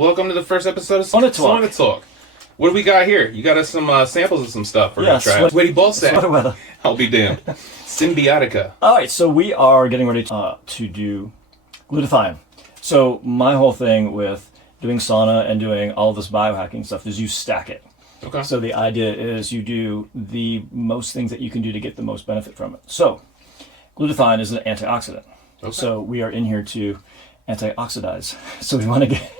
Welcome to the first episode of Sauna Talk. What do we got here? You got us some samples of some stuff we're going to try. Sweaty ball sack. Sweater weather. I'll be damned. Symbiotica. All right, so we are getting ready to do glutathione. So my whole thing with doing sauna and doing all this biohacking stuff is you stack it. Okay. So the idea is you do the most things that you can do to get the most benefit from it. So glutathione is an antioxidant. Okay. So we are in here to antioxidize. So we want to get...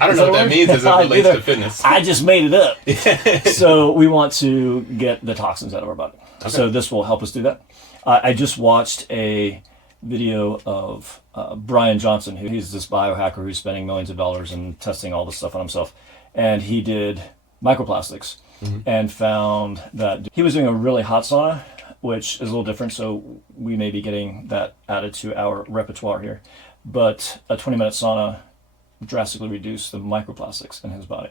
I don't know what that means as it relates to fitness. I just made it up. So we want to get the toxins out of our body. Okay. So this will help us do that. I just watched a video of Brian Johnson, he's this biohacker who's spending millions of dollars and testing all this stuff on himself. And he did microplastics and found that he was doing a really hot sauna, which is a little different. So we may be getting that added to our repertoire here. But a 20-minute sauna drastically reduced the microplastics in his body.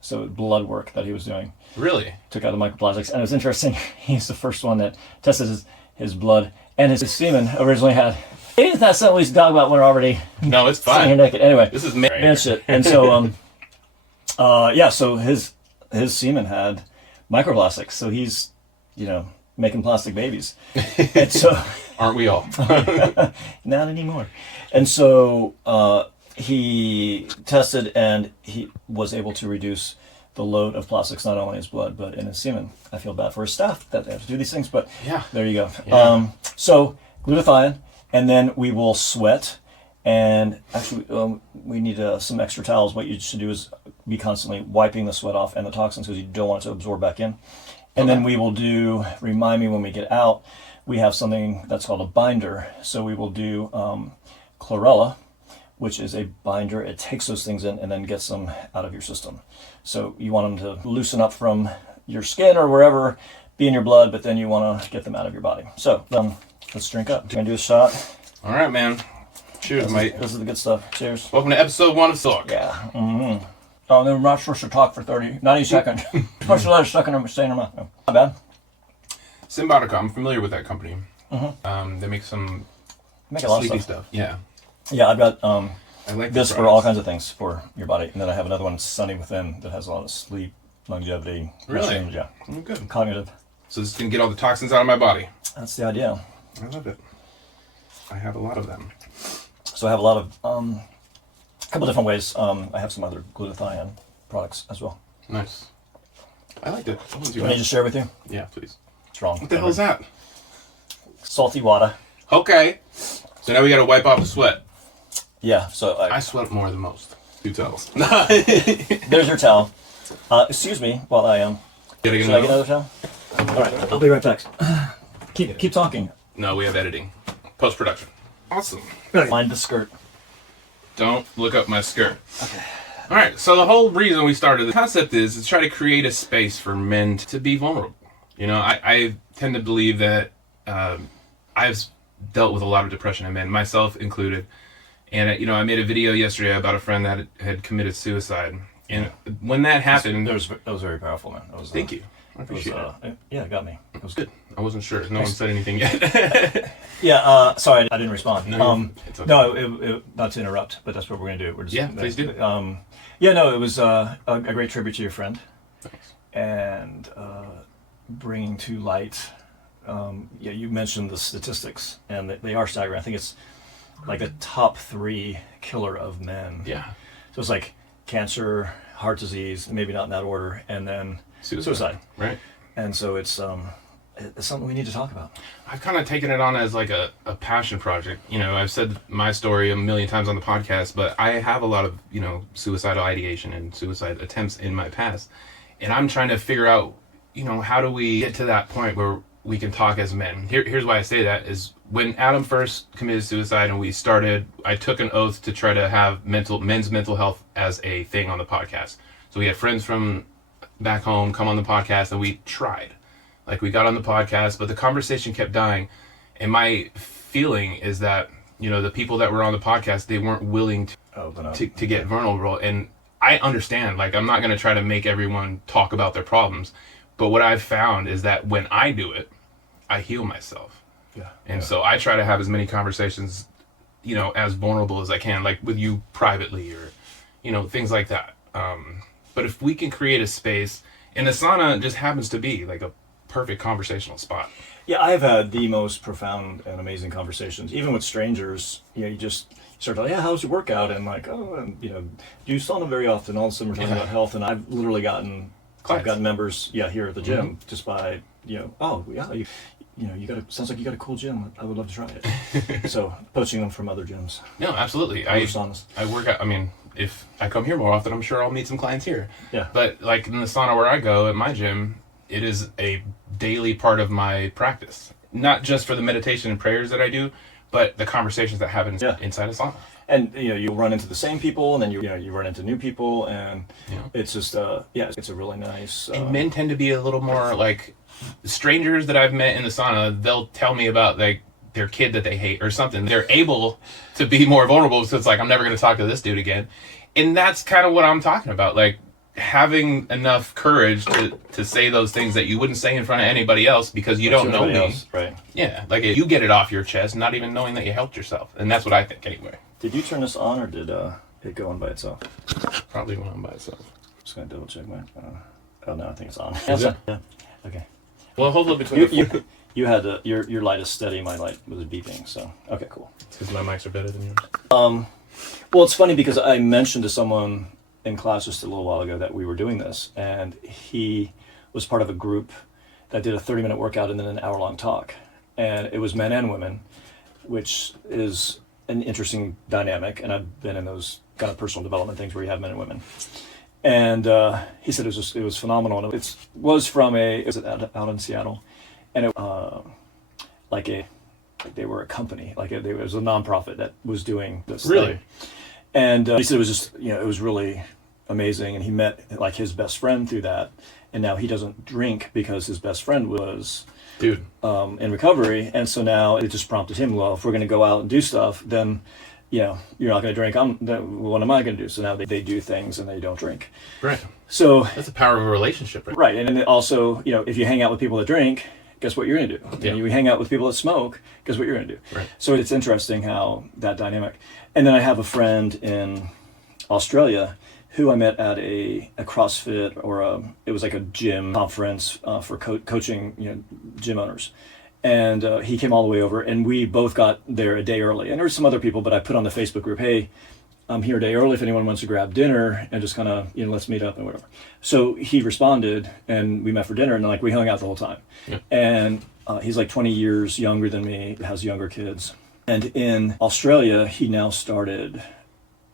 So blood work that he was doing. Really? Took out the microplastics. And it was interesting, he's the first one that tested his blood. And his semen originally had... Isn't that something we should talk about when we're already... No, it's fine. Here naked. Anyway. This is man shit. And so, so his semen had microplastics. So he's, making plastic babies. And so... Aren't we all? Not anymore. And so he tested and he was able to reduce the load of plastics, not only in his blood, but in his semen. I feel bad for his staff that they have to do these things, but yeah, there you go. Yeah. So glutathione, and then we will sweat. And actually, we need some extra towels. What you should do is be constantly wiping the sweat off and the toxins because you don't want it to absorb back in. And then we will remind me when we get out, we have something that's called a binder. So we will do chlorella, which is a binder. It takes those things in and then gets them out of your system. So you want them to loosen up from your skin or wherever, be in your blood, but then you want to get them out of your body. So let's drink up. We're going to do a shot. All right, man. Cheers, mate. This is the good stuff. Cheers. Welcome to episode 1 of Talk. Yeah. Mm-hmm. Oh, then we're not supposed to talk for 90 seconds. You're supposed to let it stuck in stay in our mouth. No, not bad. Symbiotica, I'm familiar with that company. They make some sleepy stuff. Yeah. Yeah, I've got I like this for all kinds of things for your body. And then I have another one, Sunny Within, that has a lot of sleep, longevity. Really? Machines, yeah. Oh, good. Cognitive. So this can get all the toxins out of my body. That's the idea. I love it. I have a lot of them. So I have a lot of, a couple different ways. I have some other glutathione products as well. Nice. I like that. Can I just share with you? Yeah, please. Strong. What the hell is that? Salty water. Okay. So now we got to wipe off the sweat. Yeah, so I sweat more than most. 2 towels. There's your towel. Excuse me while I am. Should I get another towel? All right, I'll be right back. Keep talking. No, we have editing. Post-production. Awesome. Find the skirt. Don't look up my skirt. Okay. All right, so the whole reason we started the concept is to try to create a space for men to be vulnerable. I tend to believe that I've dealt with a lot of depression in men, myself included. And, I made a video yesterday about a friend that had committed suicide. And when that happened... That was very powerful, man. Thank you. I appreciate it. Yeah, it got me. It was good. I wasn't sure. No one said anything yet. Yeah, sorry, I didn't respond. It's okay. No, not to interrupt, but that's what we're going to do. We're just, please do. It was a great tribute to your friend. Thanks. And bringing to light, you mentioned the statistics, and they are staggering. I think it's like the top 3 killer of men. Yeah. So it's like cancer, heart disease, maybe not in that order, and then suicide. Right. And so it's something we need to talk about. I've kind of taken it on as like a passion project. I've said my story a million times on the podcast, but I have a lot of, suicidal ideation and suicide attempts in my past. And I'm trying to figure out, how do we get to that point where we can talk as men? Here's why I say that is when Adam first committed suicide and I took an oath to try to have men's mental health as a thing on the podcast. So we had friends from back home come on the podcast and we tried. Like we got on the podcast, but the conversation kept dying. And my feeling is that, the people that were on the podcast, they weren't willing to get vulnerable. And I understand, like I'm not going to try to make everyone talk about their problems. But what I've found is that when I do it, I heal myself. Yeah. And so I try to have as many conversations, as vulnerable as I can, like with you privately or, things like that. But if we can create a space, and the sauna just happens to be like a perfect conversational spot. Yeah, I've had the most profound and amazing conversations, even with strangers. You just start to, yeah, how's your workout? And like, oh, and, do you sauna very often? All of a sudden we're talking about health, and I've literally gotten members, here at the gym just by, oh, yeah, you got sounds like you got a cool gym. I would love to try it. So poaching them from other gyms. No, absolutely. I work out. I mean, if I come here more often, I'm sure I'll meet some clients here. Yeah. But like in the sauna where I go at my gym, it is a daily part of my practice. Not just for the meditation and prayers that I do, but the conversations that happen inside a sauna. And you'll run into the same people, and then you run into new people, and it's just it's a really nice. And men tend to be a little more like strangers that I've met in the sauna. They'll tell me about like their kid that they hate or something. They're able to be more vulnerable, so it's like I'm never going to talk to this dude again, and that's kind of what I'm talking about. Like having enough courage to say those things that you wouldn't say in front of anybody else because you don't know me. Right. Yeah, like you get it off your chest, not even knowing that you helped yourself, and that's what I think anyway. Did you turn this on, or did it go on by itself? Probably went on by itself. Just gonna double check my. Oh no, I think it's on. Is it? Yeah. Okay. Well, hold it between. You had your light is steady. My light was beeping. So okay, cool. Because my mics are better than yours. Well, it's funny because I mentioned to someone in class just a little while ago that we were doing this, and he was part of a group that did a 30-minute workout and then an hour-long talk, and it was men and women, which is an interesting dynamic. And I've been in those kind of personal development things where you have men and women. And he said it was phenomenal. And it was from out in Seattle, and it they were a company, it was a nonprofit that was doing this. Really? Thing. And he said it was just it was really amazing. And he met like his best friend through that, and now he doesn't drink because his best friend was in recovery. And so now it just prompted him, well, if we're going to go out and do stuff, then you're not going to drink. What am I going to do? So now they do things and they don't drink. Right. So that's the power of a relationship, right? Right. And then also, if you hang out with people that drink, guess what you're going to do? Yeah. And you hang out with people that smoke, guess what you're going to do? Right. So it's interesting how that dynamic. And then I have a friend in Australia who I met at a CrossFit it was like a gym conference for coaching gym owners. And he came all the way over, and we both got there a day early. And there were some other people, but I put on the Facebook group, hey, I'm here a day early if anyone wants to grab dinner and just kind of, let's meet up and whatever. So he responded, and we met for dinner, and we hung out the whole time. Yeah. And he's like 20 years younger than me, has younger kids. And in Australia, he now started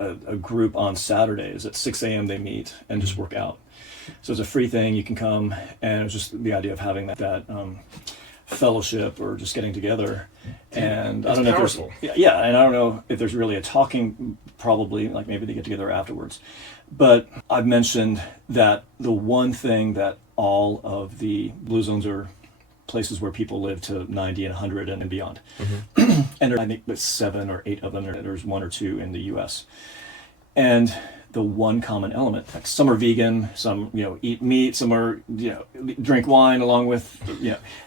a group on Saturdays at 6 a.m. they meet and just work out. So it's a free thing, you can come, and it's just the idea of having that fellowship or just getting together. And I don't know powerful. And I don't know if there's really a talking, probably like maybe they get together afterwards. But I've mentioned that the one thing that all of the blue zones are places where people live to 90 and 100 and beyond. Mm-hmm. And I think there's 7 or 8 of them. There's 1 or 2 in the US. And the one common element, like some are vegan, some eat meat, some are drink wine along with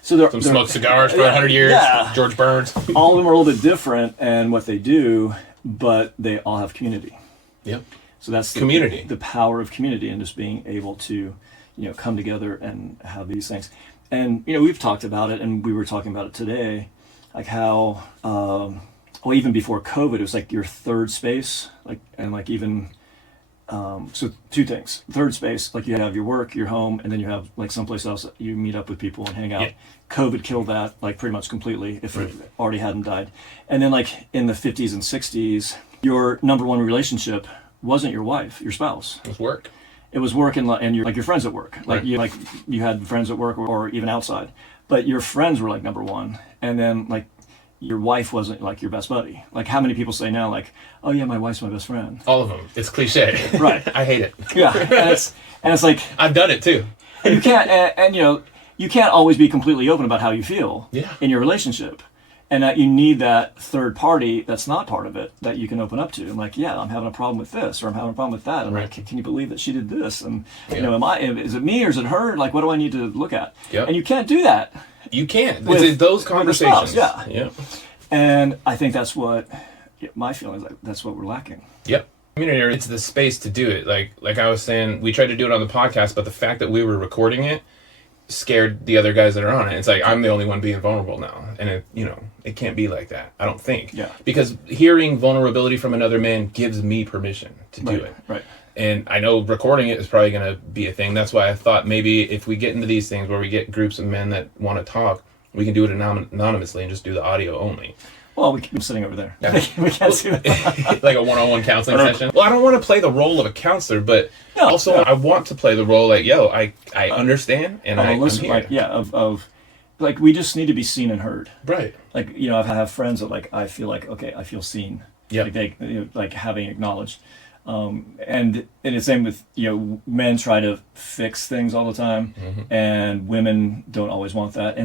so they're smoke cigars for 100 years. Yeah. George Burns. All of them are a little bit different and what they do, but they all have community. Yep. So that's community. The power of community and just being able to come together and have these things. And we've talked about it, and we were talking about it today, like how even before COVID, it was like your third space, so 2 things. Third space, like you have your work, your home, and then you have like someplace else that you meet up with people and hang out. Yeah. COVID killed that like pretty much completely if it already hadn't died. And then like in the 50s and 60s, your number one relationship wasn't your wife, your spouse. It was work. It was work and you're like your friends at work. Like you had friends at work or even outside. But your friends were like number one. And then like your wife wasn't like your best buddy. Like how many people say now like, oh yeah, my wife's my best friend. All of them. It's cliche. Right. I hate it. Yeah. And it's like I've done it too. And you can't and you can't always be completely open about how you feel in your relationship. And that you need that third party that's not part of it that you can open up to. I'm like, yeah, I'm having a problem with this, or I'm having a problem with that. And like, can you believe that she did this? And is it me or is it her? Like, what do I need to look at? Yep. And you can't do that. You can't. It's those conversations. Yeah. And I think that's what my feeling is. Like, that's what we're lacking. Yep. community, or it's the space to do it. Like I was saying, we tried to do it on the podcast, but the fact that we were recording it scared the other guys that are on it. It's like I'm the only one being vulnerable now, and it can't be like that. I don't think. Yeah. Because hearing vulnerability from another man gives me permission to do it. Right. And I know recording it is probably going to be a thing. That's why I thought maybe if we get into these things where we get groups of men that want to talk, we can do it anonymously and just do the audio only. Well, we keep them sitting over there. Yeah. We can't see that. Like a one-on-one counseling session. Well, I don't want to play the role of a counselor, but also I want to play the role like, yo, I understand and I'm here. Like, yeah, of like, we just need to be seen and heard. Right. Like, I have friends that, like, I feel like, okay, I feel seen. Yeah. Like, they, like having acknowledged. And it's same with, men try to fix things all the time, and women don't always want that.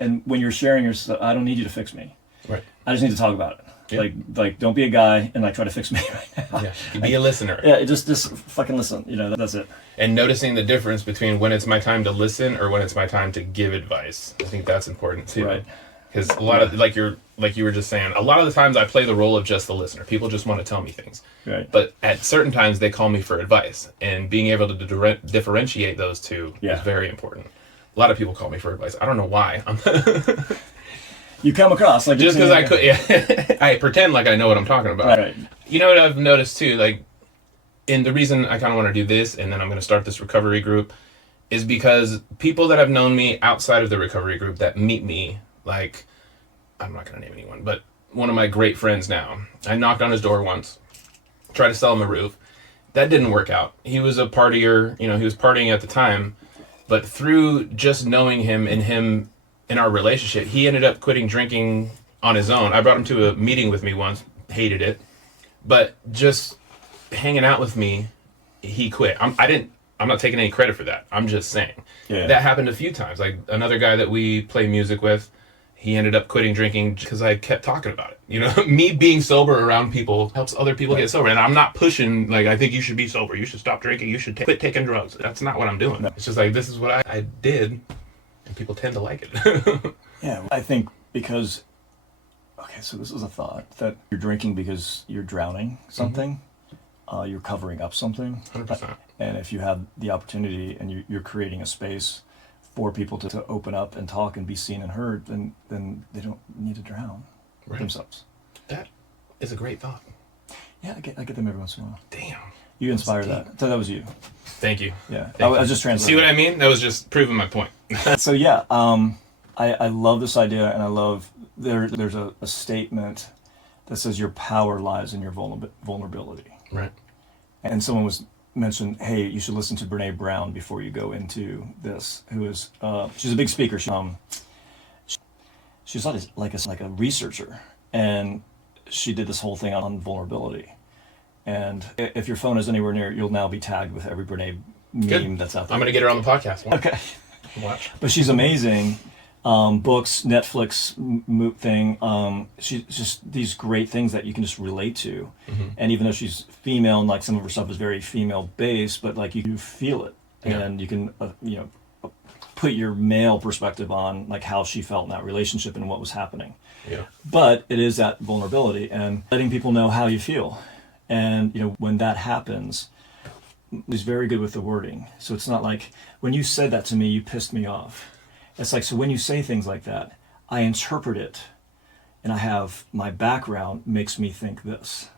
And when you're sharing your stuff, I don't need you to fix me. Right. I just need to talk about it. Yeah. Like don't be a guy and like try to fix me right now. Yeah. Be a listener. Yeah, just fucking listen. That's it. And noticing the difference between when it's my time to listen or when it's my time to give advice. I think that's important too. Right. Because a lot of like you were just saying, a lot of the times I play the role of just the listener. People just want to tell me things. Right. But at certain times they call me for advice, and being able to differentiate those two is very important. A lot of people call me for advice. I don't know why. You come across like just because I could, I pretend like I know what I'm talking about. Right. You know what I've noticed too, like, and the reason I kind of want to do this, and then I'm going to start this recovery group, is because people that have known me outside of the recovery group that meet me, like, I'm not going to name anyone, but one of my great friends now, I knocked on his door once, tried to sell him a roof. That didn't work out. He was a partier, he was partying at the time, but through just knowing him and him in our relationship, he ended up quitting drinking on his own. I brought him to a meeting with me once, hated it, but just hanging out with me, he quit. I'm not taking any credit for that. I'm just saying. Yeah. That happened a few times. Like another guy that we play music with, he ended up quitting drinking because I kept talking about it. Me being sober around people helps other people get sober. And I'm not pushing, like, I think you should be sober. You should stop drinking. You should quit taking drugs. That's not what I'm doing. No. It's just like, this is what I did. And people tend to like it. Yeah, I think because, so this is a thought, that you're drinking because you're drowning something, you're covering up something. 100%. And if you have the opportunity and you're creating a space for people to open up and talk and be seen and heard, then they don't need to drown themselves. That is a great thought. Yeah, I get them every once in a while. Damn. You inspire that. So that was you. Thank you. Yeah. I was just translating. See what I mean? That was just proving my point. So yeah, I love this idea, and I love there's a statement that says your power lies in your vulnerability. Right. And someone mentioned, hey, you should listen to Brene Brown before you go into this. She's a big speaker. She's like a researcher, and she did this whole thing on vulnerability. And if your phone is anywhere near, you'll now be tagged with every Brene meme that's out there. I'm going to get her on the podcast. Okay. Watch. But she's amazing. Books, Netflix thing. She's just these great things that you can just relate to. Mm-hmm. And even though she's female, and like some of her stuff is very female based, but like you feel it, and you can put your male perspective on like how she felt in that relationship and what was happening. Yeah. But it is that vulnerability and letting people know how you feel. And when that happens, he's very good with the wording. So it's not like, when you said that to me, you pissed me off. It's like, so when you say things like that, I interpret it, and I have my background makes me think this,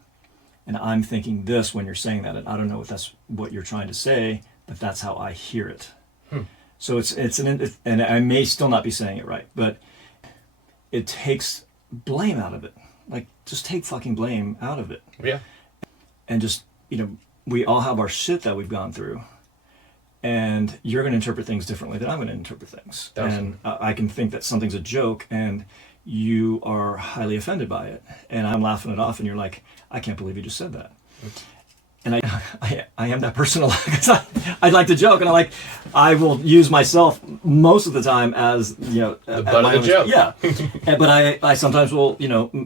and I'm thinking this when you're saying that, and I don't know if that's what you're trying to say, but that's how I hear it. So and I may still not be saying it right, but it takes blame out of it. Like, just take fucking blame out of it. Yeah. And just, we all have our shit that we've gone through. And you're going to interpret things differently than I'm going to interpret things. And I can think that something's a joke, and you are highly offended by it. And I'm laughing it off, and you're like, I can't believe you just said that. And I am that person a lot, because I like to joke, and I will use myself most of the time as, the butt of the joke. Yeah. But I sometimes will,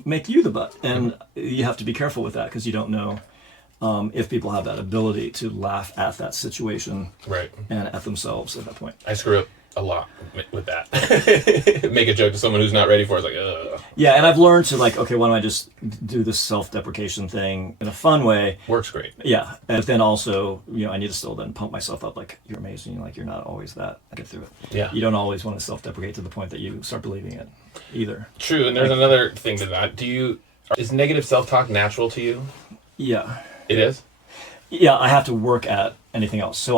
make you the butt. And you have to be careful with that, because you don't know if people have that ability to laugh at that situation, right, and at themselves at that point. I screw up a lot with that. Make a joke to someone who's not ready for it. It's like, ugh. Yeah, and I've learned to like, okay, why don't I just do this self-deprecation thing in a fun way? Works great. Yeah, but then also, I need to still then pump myself up. Like, you're amazing. Like, you're not always that. I get through it. Yeah. You don't always want to self-deprecate to the point that you start believing it, either. True, and there's another thing to that. Is negative self-talk natural to you? Yeah. It is? Yeah, I have to work at anything else. So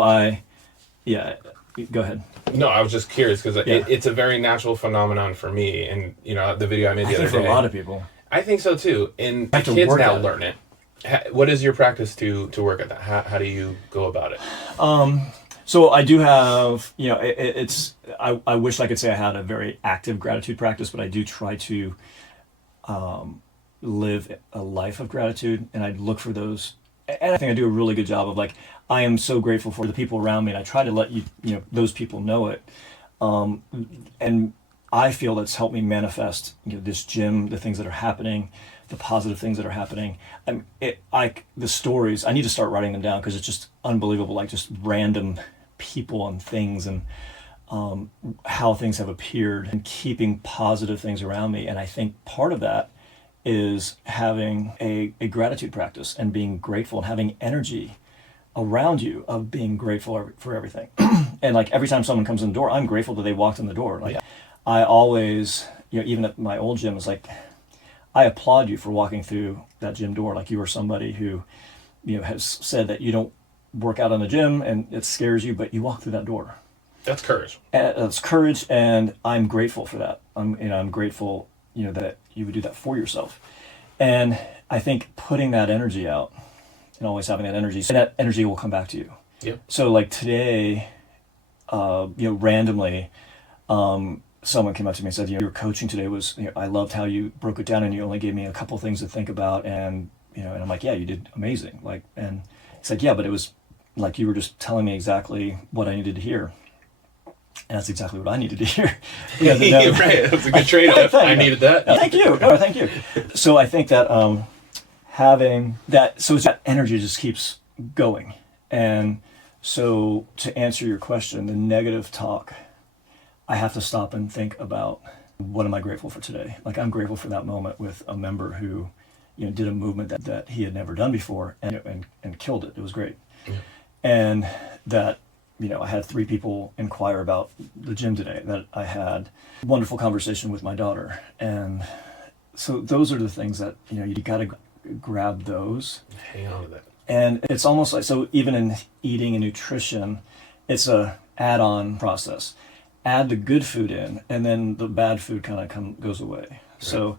go ahead. No, I was just curious because Yeah. it's a very natural phenomenon for me. And, the video I made the I other think for day. a lot of people. I think so too. And the have to kids work now at it. learn it. What is your practice to work at that? How do you go about it? So I do have, I wish I could say I had a very active gratitude practice, but I do try to live a life of gratitude, and I look for those. And I think I do a really good job of like, I am so grateful for the people around me, and I try to let those people know it. And I feel that's helped me manifest, this gym, the things that are happening, the positive things that are happening. The stories, I need to start writing them down because it's just unbelievable, like just random people and things and how things have appeared and keeping positive things around me. And I think part of that is having a gratitude practice and being grateful and having energy around you of being grateful for everything. And like every time someone comes in the door, I'm grateful that they walked in the door. Like I always, even at my old gym, it's like, I applaud you for walking through that gym door. Like you are somebody who, has said that you don't work out in the gym and it scares you, but you walk through that door. That's courage. And that's courage, and I'm grateful for that. I'm grateful, that you would do that for yourself. And I think putting that energy out and always having that energy, so that energy will come back to you. Yep. So like today, randomly, someone came up to me and said, your coaching today was, I loved how you broke it down and you only gave me a couple things to think about. And, and I'm like, yeah, you did amazing. Like, and he said, yeah, but it was like, you were just telling me exactly what I needed to hear. And that's exactly what I needed to hear. Right, that's a good trade-off. I needed that. Thank you. No, thank you. So I think that having that, so that energy just keeps going. And so to answer your question, the negative talk, I have to stop and think about, what am I grateful for today? Like I'm grateful for that moment with a member who, did a movement that he had never done before and killed it. It was great. Yeah. And that, I had 3 people inquire about the gym today, that I had a wonderful conversation with my daughter. And so those are the things that, you got to grab those. Hang on to that. And it's almost like, so even in eating and nutrition, it's a add-on process. Add the good food in, and then the bad food kind of goes away. Right. So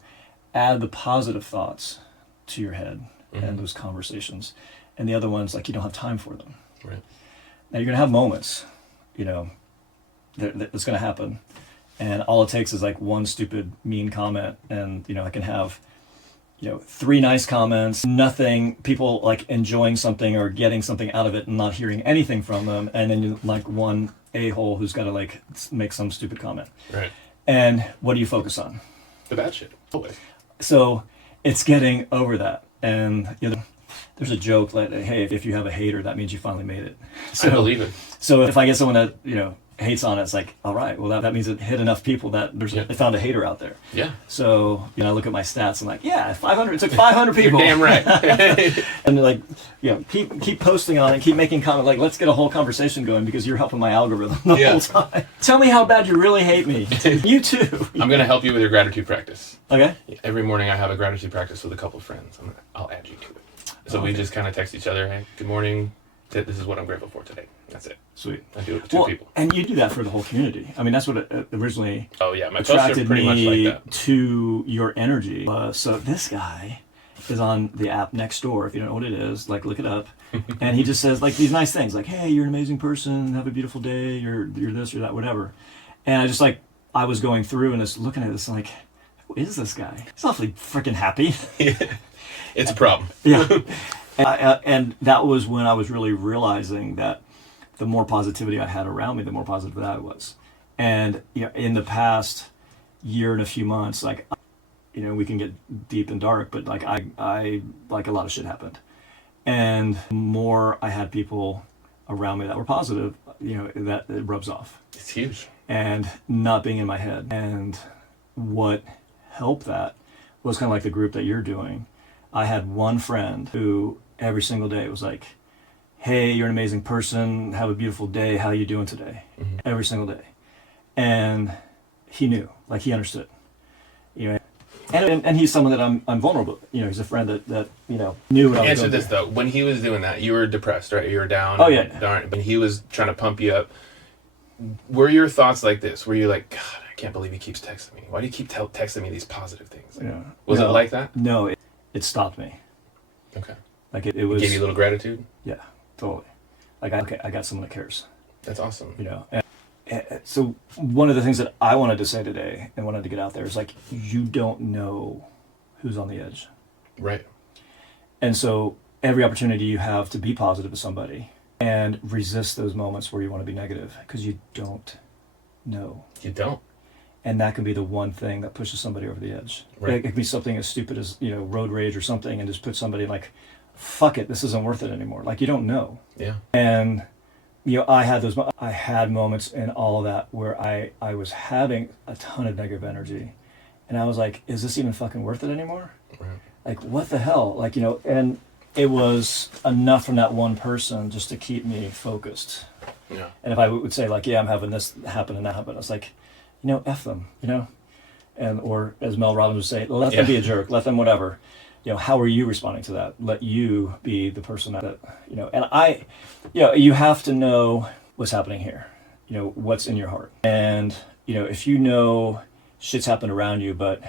add the positive thoughts to your head and those conversations. And the other ones, like you don't have time for them. Right. Now you're going to have moments, that's going to happen. And all it takes is like one stupid mean comment. And, I can have, 3 nice comments, nothing, people like enjoying something or getting something out of it and not hearing anything from them. And then you like one a-hole who's got to like make some stupid comment. Right. And what do you focus on? The bad shit. Always. So it's getting over that. And, there's a joke like, hey, if you have a hater, that means you finally made it. So, I believe it. So if I get someone that, hates on it, it's like, all right, well, that means it hit enough people that they found a hater out there. Yeah. So, I look at my stats, I'm like, yeah, 500, it took 500 people. You're damn right. And like, keep posting on it, keep making comments, like, let's get a whole conversation going because you're helping my algorithm the whole time. Tell me how bad you really hate me. You too. I'm going to help you with your gratitude practice. Okay. Every morning I have a gratitude practice with a couple of friends. I'll add you to it. So we just kind of text each other, hey, good morning. This is what I'm grateful for today. That's it. Sweet. I do it with 2 people. And you do that for the whole community. I mean, that's what it originally My posts are attracted pretty much me like that. to your energy. So this guy is on the app next door. If you don't know what it is, like look it up. And he just says like these nice things, like, "Hey, you're an amazing person. Have a beautiful day. You're this or that, whatever." And I just like I was going through and just looking at this like, who is this guy? He's awfully freaking happy. It's a problem. Yeah. And that was when I was really realizing that the more positivity I had around me, the more positive that I was. And in the past year and a few months, like, we can get deep and dark, but like I like a lot of shit happened. And more I had people around me that were positive, that it rubs off. It's huge. And not being in my head. And what helped that was kind of like the group that you're doing. I had one friend who every single day was like, hey, you're an amazing person. Have a beautiful day. How you doing today? Mm-hmm. Every single day. And he knew, like he understood. And he's someone that I'm vulnerable. He's a friend that knew what I was Answer going this through. though. When he was doing that, you were depressed, right? You were down. Oh, yeah. Darn. But he was trying to pump you up. Were your thoughts like this? Were you like, God, I can't believe he keeps texting me. Why do you keep texting me these positive things? Like, was it like that? No, it stopped me. Okay. Like it was. Gave you a little gratitude? Yeah, totally. Like, okay, I got someone that cares. That's awesome. And so one of the things that I wanted to say today and wanted to get out there is like, you don't know who's on the edge. Right. And so every opportunity you have to be positive to somebody and resist those moments where you want to be negative, because you don't know. You don't. And that can be the one thing that pushes somebody over the edge. Right. It could be something as stupid as, road rage or something, and just put somebody like, fuck it, this isn't worth it anymore. Like, you don't know. Yeah. And, I had moments in all of that where I was having a ton of negative energy. And I was like, is this even fucking worth it anymore? Right. Like, what the hell? Like, and it was enough from that one person just to keep me focused. Yeah. And if I would say like, yeah, I'm having this happen and that happen, it's like, F them, and, or as Mel Robbins would say, let them be a jerk, let them whatever. How are you responding to that? Let you be the person that, and you have to know what's happening here, what's in your heart. And, if shit's happened around you, but,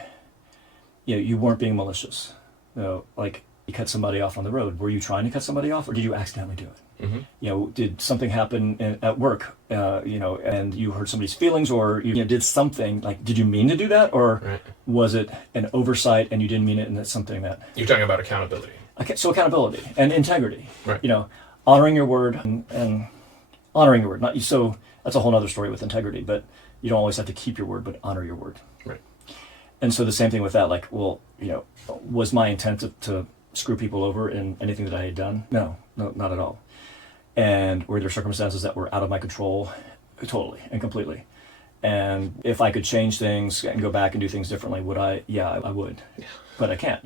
you weren't being malicious, like you cut somebody off on the road. Were you trying to cut somebody off, or did you accidentally do it? Mm-hmm. Did something happen at work, and you hurt somebody's feelings, or you did something, like, did you mean to do that, or was it an oversight and you didn't mean it, and that's something that... You're talking about accountability. Okay, so accountability and integrity, right? Honoring your word and honoring your word. So that's a whole other story with integrity, but you don't always have to keep your word, but honor your word. Right. And so the same thing with that, like, well, was my intent to screw people over in anything that I had done? No, not at all. And were there circumstances that were out of my control? Totally and completely. And if I could change things and go back and do things differently, would I? Yeah, I would. Yeah. But I can't,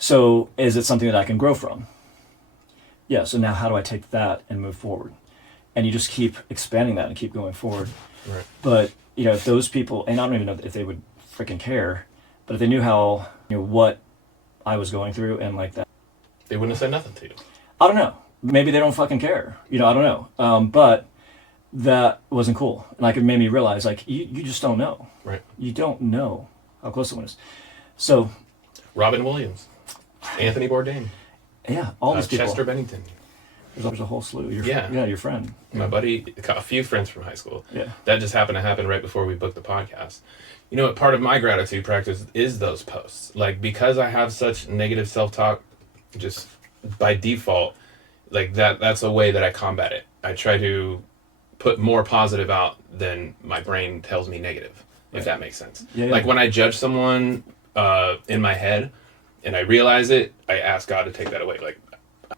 So is it something that I can grow from? Yeah, so now how do I take that and move forward? And you just keep expanding that and keep going forward. Right. But, if those people, and I don't even know if they would freaking care, but if they knew how, what I was going through and like that. They wouldn't have said nothing to you. I don't know. Maybe they don't fucking care. I don't know. But that wasn't cool. And like, it made me realize, like, you just don't know. Right. You don't know how close someone is. So. Robin Williams. Anthony Bourdain. Yeah, all these people. Chester Bennington. There's a whole slew. Yeah, your friend. My buddy, a few friends from high school. Yeah. That just happened to happen right before we booked the podcast. What part of my gratitude practice is those posts. Like, because I have such negative self-talk, just by default, like that's a way that I combat it. I try to put more positive out than my brain tells me negative, if that makes sense. Yeah. Like, when I judge someone in my head and I realize it, I ask God to take that away. Like,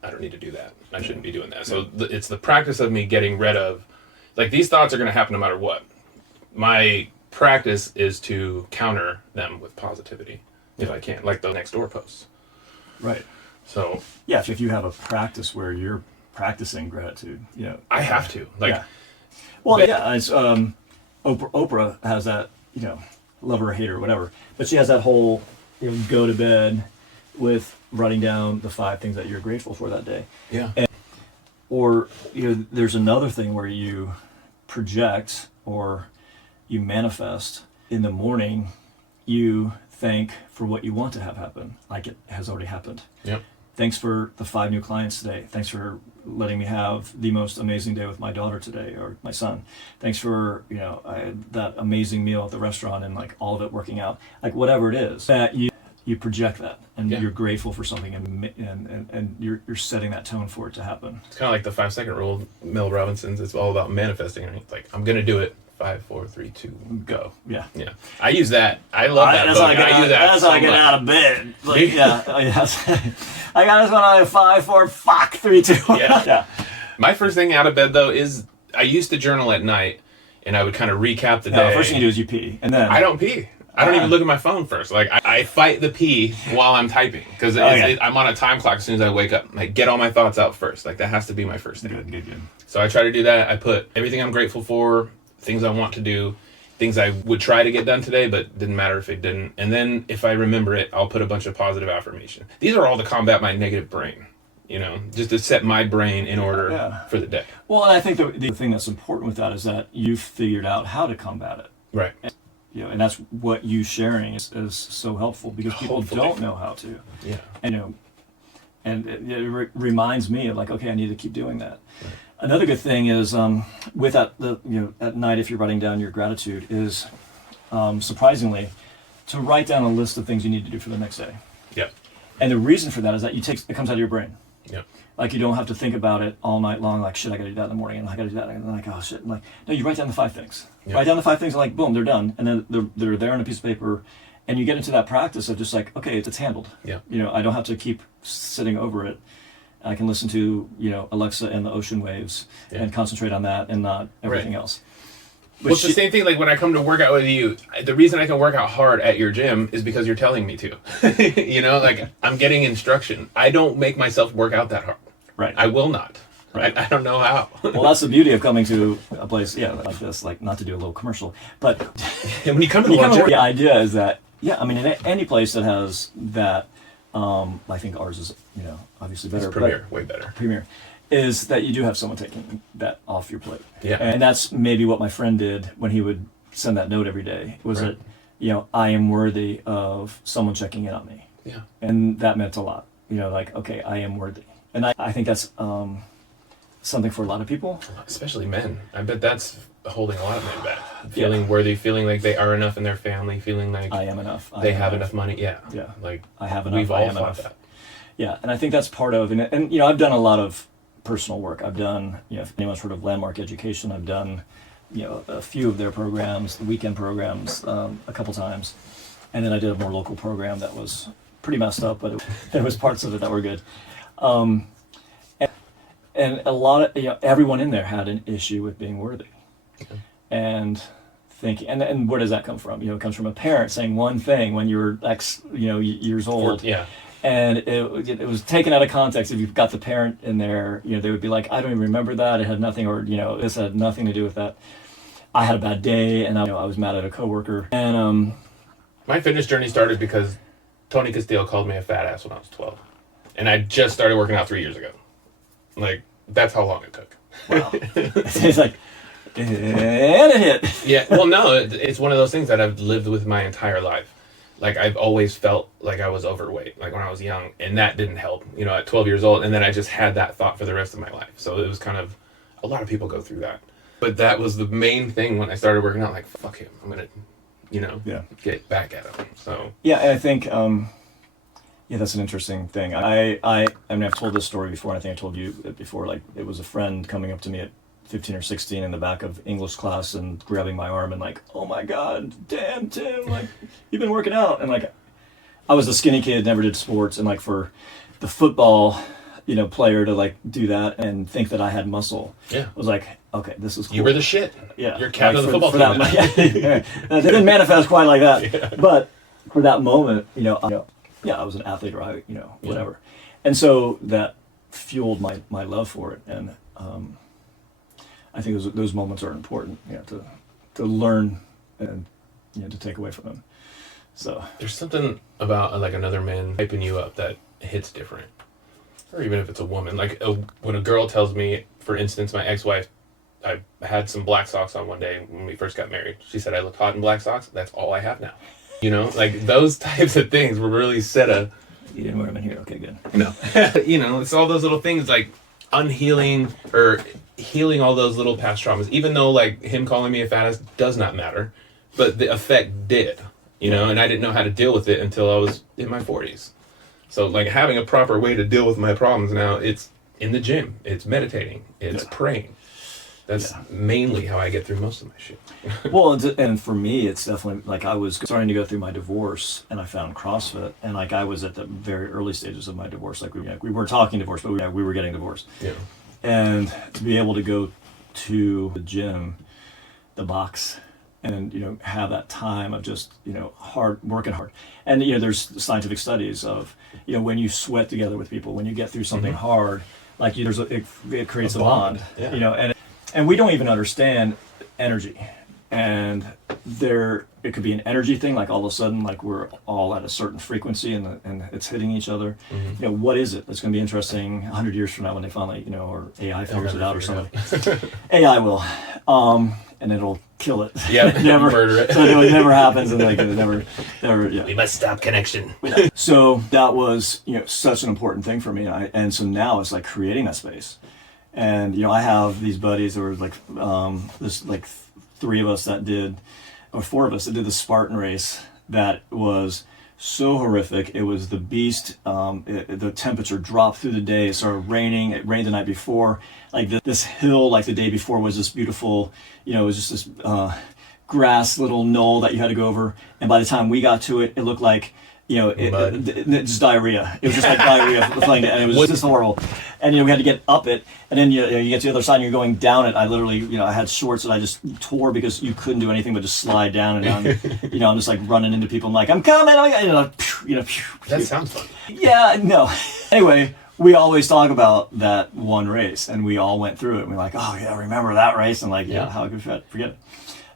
I don't need to do that. I shouldn't be doing that. So it's the practice of me getting rid of, like, these thoughts are going to happen no matter what. My practice is to counter them with positivity if I can, like the next door posts. Right. So yeah, if you have a practice where you're practicing gratitude, I have to, like, yeah. Well, yeah, it's Oprah has that, love her or hate her or whatever, but she has that whole go to bed with writing down the 5 things that you're grateful for that day. Yeah. Or there's another thing where you project or you manifest in the morning. You thank for what you want to have happen, like it has already happened. Yep. Thanks for the 5 new clients today. Thanks for letting me have the most amazing day with my daughter today, or my son. Thanks for that amazing meal at the restaurant and like all of it working out. Like, whatever it is that you project that, and you're grateful for something, and you're setting that tone for it to happen. It's kind of like the 5-second rule, Mel Robinson's. It's all about manifesting. Right? Like, I'm gonna do it. 5, 4, 3, 2, go. Yeah. I use that. I love that. That's how I get out of bed. Like, yeah. I got this one on 5, 4, fuck, 3, 2. Yeah. My first thing out of bed though is I used to journal at night, and I would kind of recap the day. The first thing you do is you pee, and then I don't pee. I don't even look at my phone first. Like I fight the pee while I'm typing because I'm on a time clock as soon as I wake up. Like get all my thoughts out first. Like that has to be my first thing. Good. So I try to do that. I put everything I'm grateful for, things I want to do, things I would try to get done today, but didn't matter if it didn't. And then if I remember it, I'll put a bunch of positive affirmation. These are all to combat my negative brain. Just to set my brain in order for the day. Well, and I think the thing that's important with that is that you've figured out how to combat it. Right. And that's what you sharing is so helpful because people don't know how to. Yeah. And it reminds me of like, okay, I need to keep doing that. Right. Another good thing is with that, at night, if you're writing down your gratitude, is surprisingly to write down a list of things you need to do for the next day. Yeah. And the reason for that is that it comes out of your brain. Yeah. Like you don't have to think about it all night long. Like shit, I got to do that in the morning, and I got to do that, and then like oh shit, and like no, you write down the 5 things. Yeah. Write down the 5 things, and like boom, they're done, and then they're there on a piece of paper, and you get into that practice of just like okay, it's handled. Yeah. I don't have to keep sitting over it. I can listen to Alexa and the ocean waves and concentrate on that and not everything else. Well, it's the same thing like when I come to work out with you, the reason I can work out hard at your gym is because you're telling me to. Like I'm getting instruction. I don't make myself work out that hard. Right. I will not. Right. I don't know how. Well, that's the beauty of coming to a place, like this, like not to do a little commercial, but and when you come to the idea is that, in any place that has that, I think ours is, obviously better. It's premier, way better. Premier. Is that you do have someone taking that off your plate. Yeah. And that's maybe what my friend did when he would send that note every day, was that, I am worthy of someone checking in on me. Yeah. And that meant a lot. Like, okay, I am worthy. And I think that's something for a lot of people. Especially men. I bet that's holding a lot of men back. Feeling worthy, feeling like they are enough in their family, feeling like I am enough. They have enough money. Yeah. Yeah. Like I have enough. We've all thought that. Yeah. And I think that's part of, and I've done a lot of personal work. I've done, if anyone's heard of Landmark Education, I've done, a few of their programs, the weekend programs, a couple times. And then I did a more local program that was pretty messed up, but there was parts of it that were good. And a lot of, everyone in there had an issue with being worthy. Okay. And thinking, and where does that come from? It comes from a parent saying one thing when you were years old. Yeah. And it was taken out of context. If you've got the parent in there, they would be like, I don't even remember that. It had nothing, or, this had nothing to do with that. I had a bad day, and I was mad at a coworker. And my fitness journey started because Tony Castillo called me a fat ass when I was 12. And I just started working out 3 years ago. Like, that's how long it took. Wow. It's like, and it hit. Yeah, well, no, it's one of those things that I've lived with my entire life. Like, I've always felt like I was overweight, like when I was young, and that didn't help, at 12 years old. And then I just had that thought for the rest of my life. So it was kind of, a lot of people go through that. But that was the main thing when I started working out, like, fuck him. I'm going to, get back at him. So. Yeah, and I think, that's an interesting thing. I mean, I've told this story before, and I think I told you it before. Like, it was a friend coming up to me at 15 or 16 in the back of English class and grabbing my arm and like, oh my God, damn, Tim, like, you've been working out. And like, I was a skinny kid, never did sports. And like for the football, player to like do that and think that I had muscle. Yeah. Was like, okay, this is cool. You were the shit. Yeah. You're captain of the football team. It didn't manifest quite like that. Yeah. But for that moment, I was an athlete or whatever. And so that fueled my love for it. And I think those moments are important, to learn and to take away from them. So there's something about like another man hyping you up that hits different, or even if it's a woman. Like when a girl tells me, for instance, my ex-wife, I had some black socks on one day when we first got married. She said I looked hot in black socks. That's all I have now. Like those types of things were really set a. You didn't wear them in here. Okay, good. No, it's all those little things like unhealing or healing all those little past traumas, even though like him calling me a fat ass does not matter, but the effect did, and I didn't know how to deal with it until I was in my 40s. So like having a proper way to deal with my problems now, it's in the gym, it's meditating, it's praying. That's mainly how I get through most of my shit. Well, and for me, it's definitely like I was starting to go through my divorce, and I found CrossFit, and like I was at the very early stages of my divorce. Like we weren't talking divorce, but we were getting divorced. Yeah. And to be able to go to the gym, the box, and have that time of just working hard. And there's scientific studies of when you sweat together with people, when you get through something hard, like it creates a bond. Yeah. And we don't even understand energy. And it could be an energy thing, like all of a sudden, like we're all at a certain frequency and it's hitting each other. What is it? It's going to be interesting 100 years from now when they finally, or AI figures it out or something. AI will, and it'll kill it. Yeah, never murder it. So it never happens, and like it never. Yeah. We must stop connection. So that was, such an important thing for me, and so now it's like creating that space. And I have these buddies who are like this like 3 of us that did, or 4 of us that did the Spartan race that was so horrific. It was the beast. The temperature dropped through the day. It started raining. It rained the night before. Like this hill, like the day before, was this beautiful. It was just this grass little knoll that you had to go over. And by the time we got to it, it looked like it's diarrhea. It was just like diarrhea flying, and it was just horrible. And we had to get up it, and then you get to the other side and you're going down it. I literally, I had shorts that I just tore because you couldn't do anything but just slide down and down. I'm just like running into people. I'm like, I'm coming. That sounds fun. Yeah, no. Anyway, we always talk about that one race, and we all went through it. And we're like, oh yeah, remember that race? And like, yeah, how could we forget it?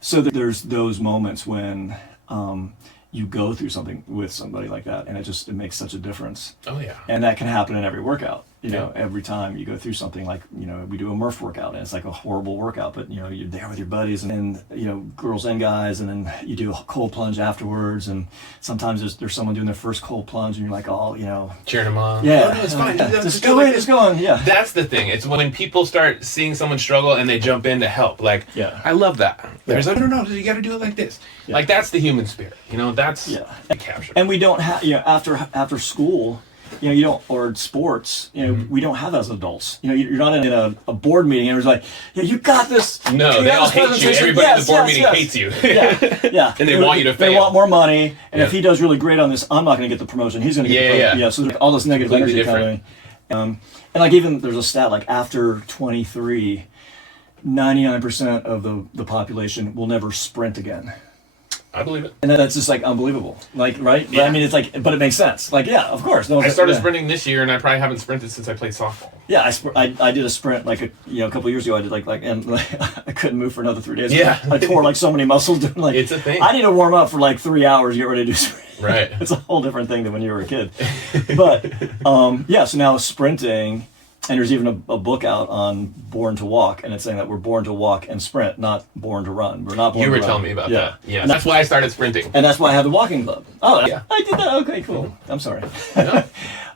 So there's those moments when you go through something with somebody like that, and it makes such a difference. Oh yeah. And that can happen in every workout. Every time you go through something, like we do a Murph workout, and it's like a horrible workout, but you're there with your buddies, and girls and guys, and then you do a cold plunge afterwards, and sometimes there's someone doing their first cold plunge, and you're like, cheering them on. Yeah, oh, no, it's fine. Just go in, just go on. Yeah. That's the thing. It's when people start seeing someone struggle and they jump in to help. Like, I love that. There's like, no, you got to do it like this. Yeah. Like that's the human spirit. That's captured. And we don't have after school. You don't, or sports, we don't have as adults. You're not in a board meeting and it's like, yeah, you got this. No, they all hate you. Everybody at the board meeting hates you. Yeah. And they want you to fail. They want more money, and if he does really great on this, I'm not going to get the promotion. He's going to get the promotion. Yeah, so there's all this negative energy coming. And like even there's a stat, like after 23, 99% of the population will never sprint again. I believe it. And that's just like unbelievable. Like, right? Yeah. I mean, it's like, but it makes sense. Like, yeah, of course. I started sprinting this year, and I probably haven't sprinted since I played softball. Yeah, I did a sprint like a couple of years ago. I did and I couldn't move for another 3 days. Yeah. I tore like so many muscles doing like. It's a thing. I need to warm up for like 3 hours to get ready to do sprint. Right. It's a whole different thing than when you were a kid. But so now sprinting. And there's even a book out on Born to Walk, and it's saying that we're born to walk and sprint, not born to run. We're not born to run. You were telling me about that. Yeah. And that's why I started sprinting. And that's why I have the walking club. Oh, yeah. I did that. Okay, cool. I'm sorry. No.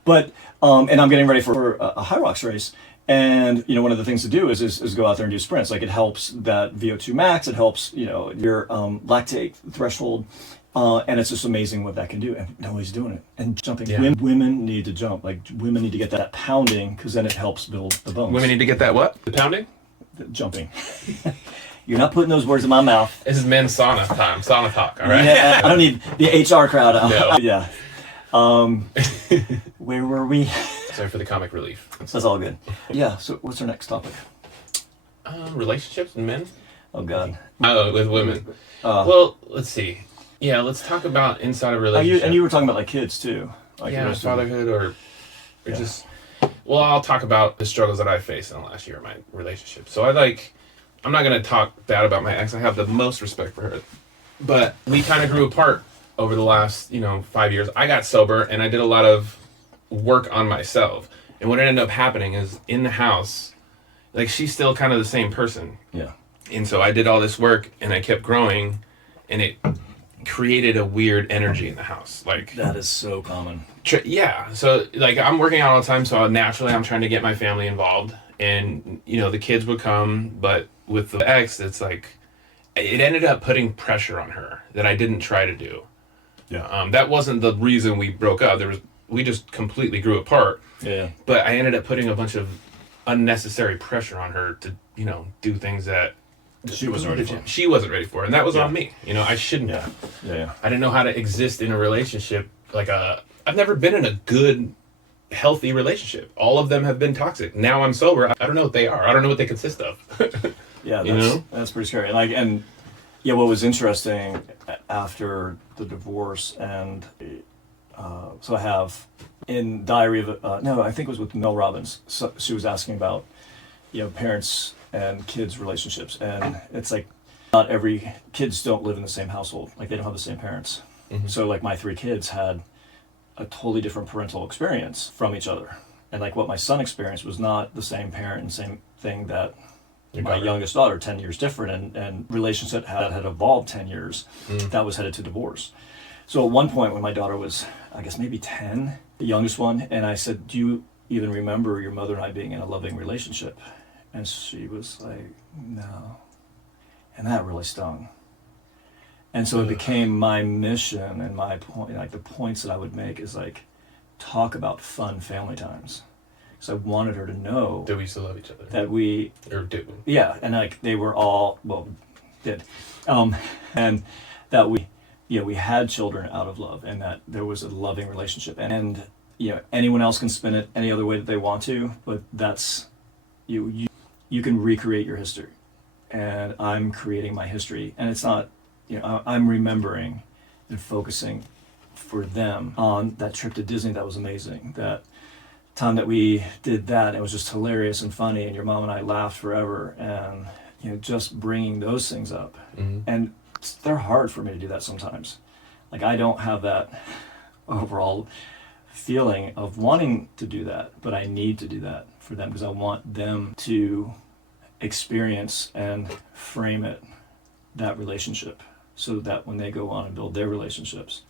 But, and I'm getting ready for a High Rocks race. And, one of the things to do is go out there and do sprints. Like it helps that VO2 max. It helps, your lactate threshold. And it's just amazing what that can do. And nobody's doing it. And jumping. Yeah. Women need to jump. Like women need to get that pounding because then it helps build the bones. Women need to get that what? The pounding? The jumping. You're not putting those words in my mouth. This is men's sauna time. Sauna talk, all right? Yeah, I don't need the HR crowd out. No. Yeah. Where were we? Sorry for the comic relief. That's all good. Yeah, so what's our next topic? Relationships and men? Oh, God. Oh, with women. Well, let's see. Yeah, let's talk about inside a relationship. And you were talking about like kids too. Like fatherhood or just... Well, I'll talk about the struggles that I faced in the last year of my relationship. So I'm not going to talk bad about my ex. I have the most respect for her. But we kind of grew apart over the last, 5 years. I got sober and I did a lot of work on myself. And what ended up happening is in the house, like she's still kind of the same person. Yeah. And so I did all this work and I kept growing and it created a weird energy in the house. Like that is so common. Yeah. So like I'm working out all the time, so naturally I'm trying to get my family involved, and the kids would come, but with the ex, it's like it ended up putting pressure on her that I didn't try to do. Yeah. That wasn't the reason we broke up. We just completely grew apart. Yeah. But I ended up putting a bunch of unnecessary pressure on her to do things that she wasn't ready for. She wasn't ready for, and that was on me. I shouldn't have. Yeah. I didn't know how to exist in a relationship. I've never been in a good healthy relationship. All of them have been toxic. Now I'm sober. I don't know what they are. I don't know what they consist of. Yeah, You know? that's pretty scary. And yeah, what was interesting after the divorce, and so I have in Diary of no, I think it was with Mel Robbins. So she was asking about parents and kids relationships, and it's like not every kids don't live in the same household. Like they don't have the same parents. So like my three kids had a totally different parental experience from each other, and like what my son experienced was not the same parent and same thing that my youngest daughter, 10 years different, and relationship had evolved 10 years, that was headed to divorce. So at one point when my daughter was, I guess maybe 10, the youngest one, and I said, do you even remember your mother and I being in a loving relationship? And she was like, no. And that really stung. And so it became my mission and my point, like the points that I would make is like, talk about fun family times. So I wanted her to know that we still love each other. That we... Or do. Yeah, and like they were all, well, did. And that we had children out of love, and that there was a loving relationship. And anyone else can spin it any other way that they want to, but that's, you can recreate your history. And I'm creating my history. And it's not, I'm remembering and focusing for them on that trip to Disney that was amazing. That time that we did that, it was just hilarious and funny, and your mom and I laughed forever, and just bringing those things up. And they're hard for me to do that sometimes. Like I don't have that overall feeling of wanting to do that, but I need to do that for them because I want them to experience and frame it, that relationship, so that when they go on and build their relationships,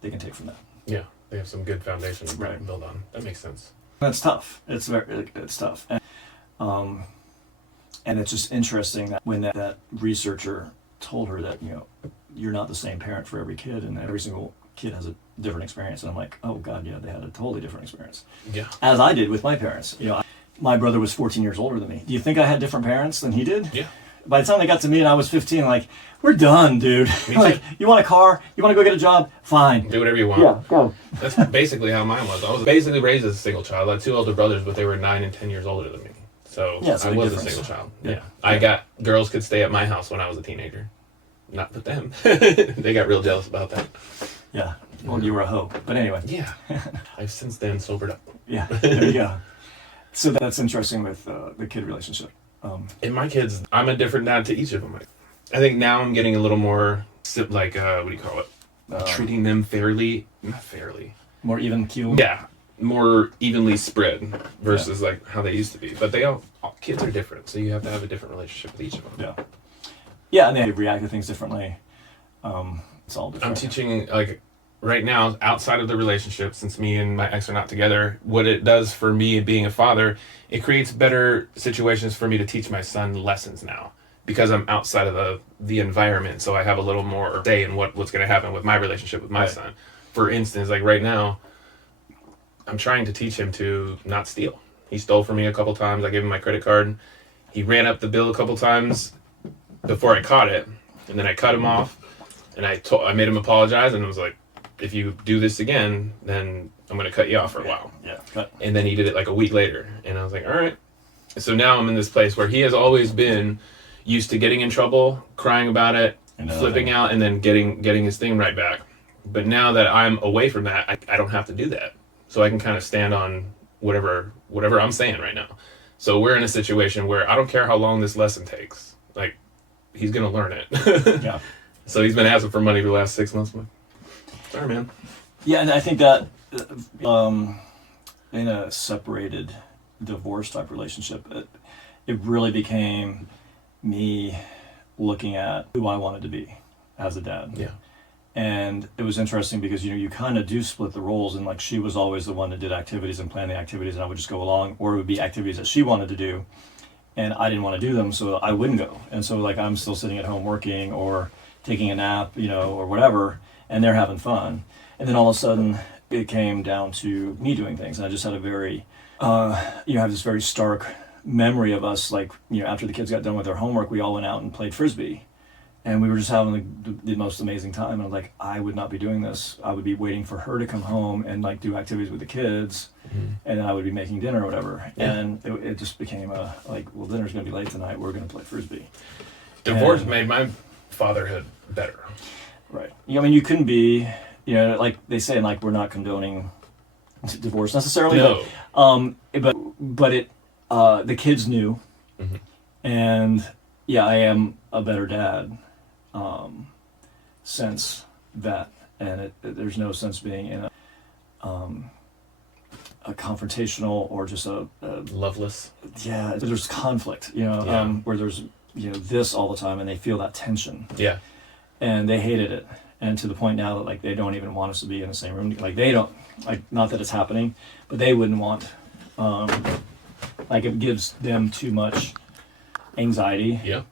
they can take from that. Yeah, they have some good foundation to Right. build on. That makes sense. That's tough. It's tough. And it's just interesting that when that researcher told her that, you're not the same parent for every kid, and every single kid has a different experience. And I'm like, oh God, yeah, they had a totally different experience. Yeah. As I did with my parents. My brother was 14 years older than me. Do you think I had different parents than he did? Yeah. By the time they got to me and I was 15, like, we're done, dude. Like, you want a car? You want to go get a job? Fine. Do whatever you want. Yeah, go. That's basically how mine was. I was basically raised as a single child. I had two older brothers, but they were 9 and 10 years older than me. So Yeah, it's a I big was difference. a single child. Yeah. I got girls could stay at my house when I was a teenager. Not with them. They got real jealous about that. Yeah. Well, you were a hoe. But anyway. Yeah. I've since then sobered up. Yeah, there you go. So that's interesting with the kid relationship. In my kids, I'm a different dad to each of them. I think now I'm getting a little more, like, what do you call it? Treating them fairly. Not fairly. More even keel. Yeah. More evenly spread versus like how they used to be. But all kids are different, so you have to have a different relationship with each of them. Yeah. Yeah, and they react to things differently. It's all different. I'm teaching, like, right now, outside of the relationship, since me and my ex are not together, what it does for me being a father, it creates better situations for me to teach my son lessons now. Because I'm outside of the environment, so I have a little more say in what's going to happen with my relationship with my son. For instance, like right now, I'm trying to teach him to not steal. He stole from me a couple times. I gave him my credit card. He ran up the bill a couple times before I caught it, and then I cut him off, and I made him apologize, and I was like, if you do this again, then I'm going to cut you off for a while. Yeah. Cut. And then he did it like a week later, and I was like, all right. So now I'm in this place where he has always been used to getting in trouble, crying about it, flipping out, and then getting his thing right back. But now that I'm away from that, I don't have to do that. So I can kind of stand on whatever I'm saying right now. So we're in a situation where I don't care how long this lesson takes. Like, he's going to learn it. Yeah. So he's been asking for money for the last 6 months. Sorry, man. Yeah, and I think that in a separated divorce type relationship, it really became me looking at who I wanted to be as a dad. Yeah. And it was interesting because, you kind of do split the roles, and like she was always the one that did activities and planned the activities, and I would just go along, or it would be activities that she wanted to do and I didn't want to do them, so I wouldn't go. And so like I'm still sitting at home working or taking a nap, or whatever, and they're having fun. And then all of a sudden it came down to me doing things, and I just had a very, have this very stark memory of us, like, after the kids got done with their homework, we all went out and played Frisbee. and we were just having the most amazing time. And I was like, I would not be doing this. I would be waiting for her to come home and like do activities with the kids, and then I would be making dinner or whatever. Yeah. And it just became like, well, dinner's gonna be late tonight. We're gonna play frisbee. Divorce made my fatherhood better. Right. I mean, you couldn't be, like they say, like we're not condoning divorce necessarily, No. but it, the kids knew, and yeah, I am a better dad, since that, and there's no sense being in a confrontational or just a Loveless. yeah. There's conflict, where there's this all the time, and they feel that tension. Yeah. And they hated it, and to the point now that like they don't even want us to be in the same room. Like they don't, like, not that it's happening, but they wouldn't want, like it gives them too much anxiety. Yeah.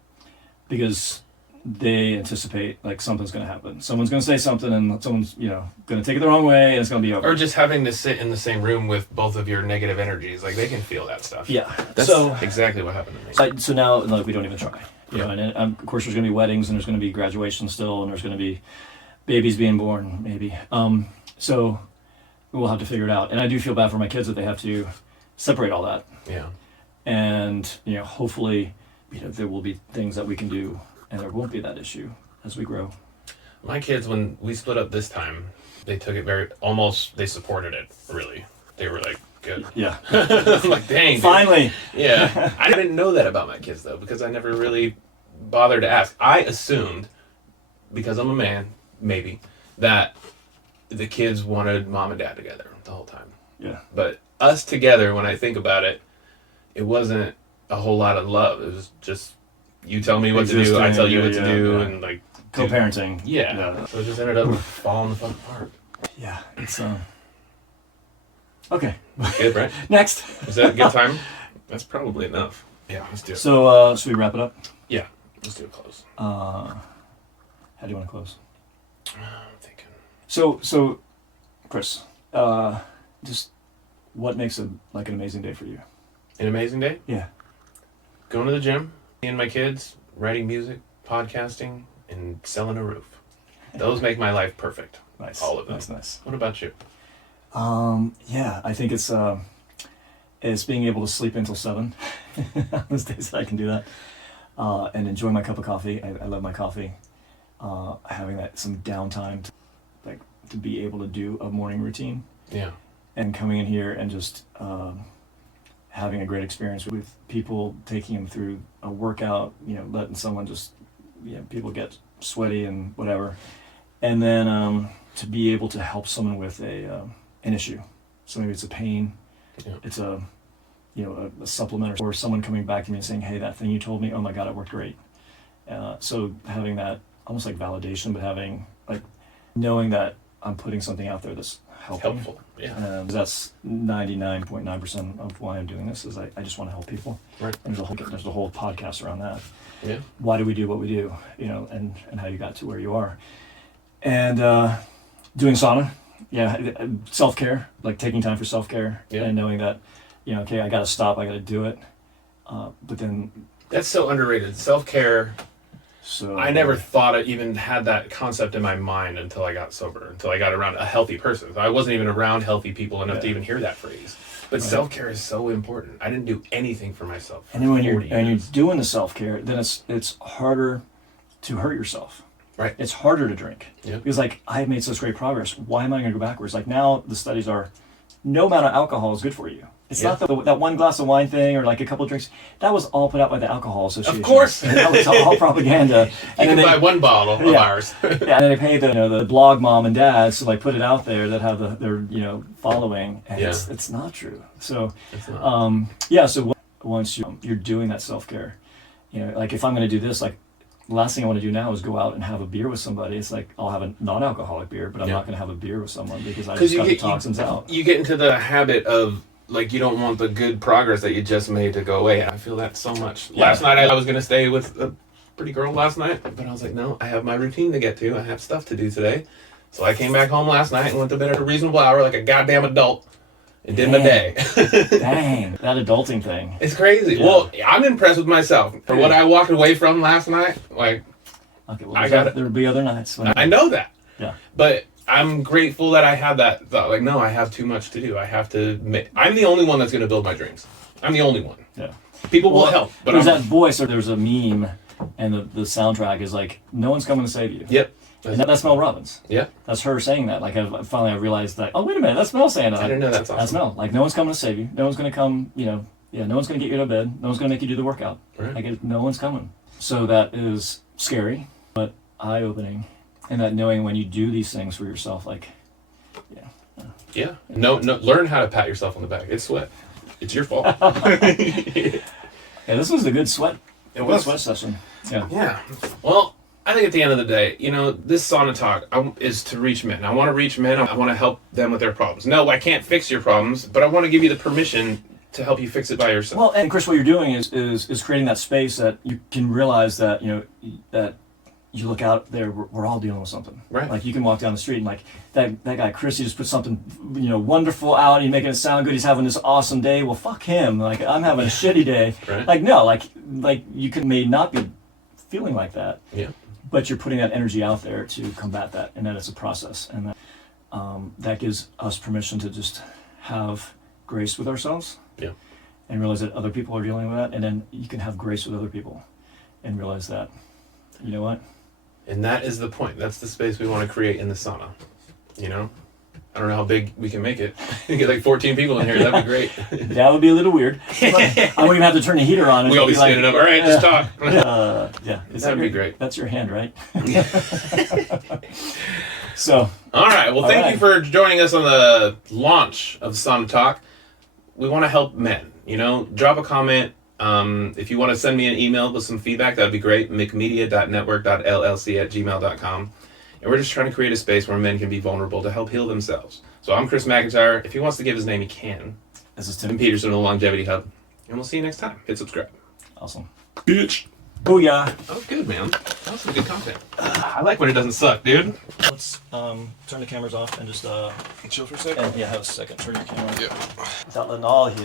Because they anticipate like something's going to happen. Someone's going to say something, and someone's going to take it the wrong way, and it's going to be over. Or just having to sit in the same room with both of your negative energies, like they can feel that stuff. Yeah. That's exactly what happened to me. So now like we don't even try. Yeah. And of course there's going to be weddings, and there's going to be graduation still, and there's going to be babies being born maybe. So we'll have to figure it out. And I do feel bad for my kids that they have to separate all that. Yeah. And hopefully there will be things that we can do, and there won't be that issue as we grow. My kids, when we split up this time, they took it they supported it, really. They were like, good. Yeah. I'm like, dang. Dude. Finally. Yeah. I didn't know that about my kids, though, because I never really bothered to ask. I assumed, because I'm a man, maybe, that the kids wanted mom and dad together the whole time. Yeah. But us together, when I think about it, it wasn't a whole lot of love. It was just, you tell me what to do, I tell you what to do, and like... Co-parenting. Yeah. So it just ended up falling the fuck apart. Yeah. It's, okay. Good, right? Next. Is that a good time? That's probably enough. Yeah, let's do it. So, should we wrap it up? Yeah, let's do a close. How do you want to close? I'm thinking. So, Chris, just what makes an amazing day for you? An amazing day? Yeah. Going to the gym, seeing my kids, writing music, podcasting, and selling a roof. Those make my life perfect. Nice. All of them. Nice. What about you? Yeah, I think it's being able to sleep until 7 on those days that I can do that, and enjoy my cup of coffee. I love my coffee. Having some downtime to be able to do a morning routine. Yeah. And coming in here and just having a great experience with people, taking them through a workout, letting someone just, people get sweaty and whatever. And then to be able to help someone with an issue. So maybe it's a pain, it's a supplement, or someone coming back to me and saying, hey, that thing you told me, oh my God, it worked great. So having that almost like validation, but having knowing that I'm putting something out there that's Helpful, yeah. And that's 99.9% of why I'm doing this, is I just want to help people. Right. And there's a whole podcast around that. Yeah. Why do we do what we do, and how you got to where you are. And doing sauna, self-care, like taking time for self-care, and knowing that, okay, I got to stop, I got to do it. But then... That's so underrated. Self-care... So I never thought I even had that concept in my mind until I got sober, until I got around a healthy person. So I wasn't even around healthy people enough to even hear that phrase. But self-care is so important. I didn't do anything for myself. And then when you're doing the self-care, then it's harder to hurt yourself. Right. It's harder to drink. Yeah. Because I've made such great progress. Why am I going to go backwards? Now the studies are, no amount of alcohol is good for you. It's not that one glass of wine thing or a couple of drinks. That was all put out by the Alcohol Association. Of course. That was all propaganda. You can buy one bottle of ours. And then they pay the blog mom and dads to put it out there that have their following. And it's not true. So so once you're doing that self-care, if I'm going to do this, the last thing I want to do now is go out and have a beer with somebody. It's I'll have a non-alcoholic beer, but I'm not going to have a beer with someone because I just got the toxins out. You get into the habit of you don't want the good progress that you just made to go away. I feel that so much. Yeah. Last night I was going to stay with a pretty girl last night, but I was like, no, I have my routine to get to. I have stuff to do today. So I came back home last night and went to bed at a reasonable hour like a goddamn adult and did my day. Dang, that adulting thing. It's crazy. Yeah. Well, I'm impressed with myself. For what I walked away from last night, Okay, well, I got it. There'll be other nights. When, I know that. yeah. But I'm grateful that I have that thought. Like, no, I have too much to do. I have to. I'm the only one that's going to build my dreams. I'm the only one. Yeah. People will help, but there's that voice, or there's a meme, and the soundtrack is like, no one's coming to save you. Yep. And that's Mel Robbins. Yeah. That's her saying that. Like, I realized that, oh, wait a minute, that's Mel saying that. I didn't know that's awesome. That's Mel. Like, no one's coming to save you. No one's going to come, no one's going to get you to bed. No one's going to make you do the workout. Right. Like, no one's coming. So that is scary, but eye-opening. And that knowing when you do these things for yourself, like, Yeah. No. Learn how to pat yourself on the back. It's sweat. It's your fault. Yeah, this was a good sweat. It Sweat session. Yeah. Yeah. Well, I think at the end of the day, this sauna talk is to reach men. I want to reach men. I want to help them with their problems. No, I can't fix your problems, but I want to give you the permission to help you fix it by yourself. Well, and Chris, what you're doing is creating that space that you can realize that, that you look out there, we're all dealing with something. Right. Like, you can walk down the street and, like, that guy Chris, he just put something, wonderful out, he's making it sound good, he's having this awesome day. Well, fuck him. Like, I'm having a shitty day. Right. Like, no, like you may not be feeling like that. Yeah. But you're putting that energy out there to combat that, and that it's a process, and that gives us permission to just have grace with ourselves. Yeah. And realize that other people are dealing with that, and then you can have grace with other people, and realize that, you know what? And that is the point. That's the space we want to create in the sauna. I don't know how big we can make it. We get like 14 people in here. That'd be great. That would be a little weird. I wouldn't even have to turn the heater on. We all be standing up. All right, just talk. Yeah. That'd be great. That's your hand, right? So. All right. Well, thank you for joining us on the launch of Sauna Talk. We want to help men. Drop a comment. If you want to send me an email with some feedback, that'd be great. mcmedia.network.llc@gmail.com. And we're just trying to create a space where men can be vulnerable to help heal themselves. So I'm Chris McIntyre. If he wants to give his name, he can. This is Tim Peterson of the Longevity Hub. And we'll see you next time. Hit subscribe. Awesome. Bitch. Booyah. That was good, man. That was some good content. I like when it doesn't suck, dude. Let's turn the cameras off and just Chill for a second. have a second. Turn your camera on. Yeah. Without letting all of you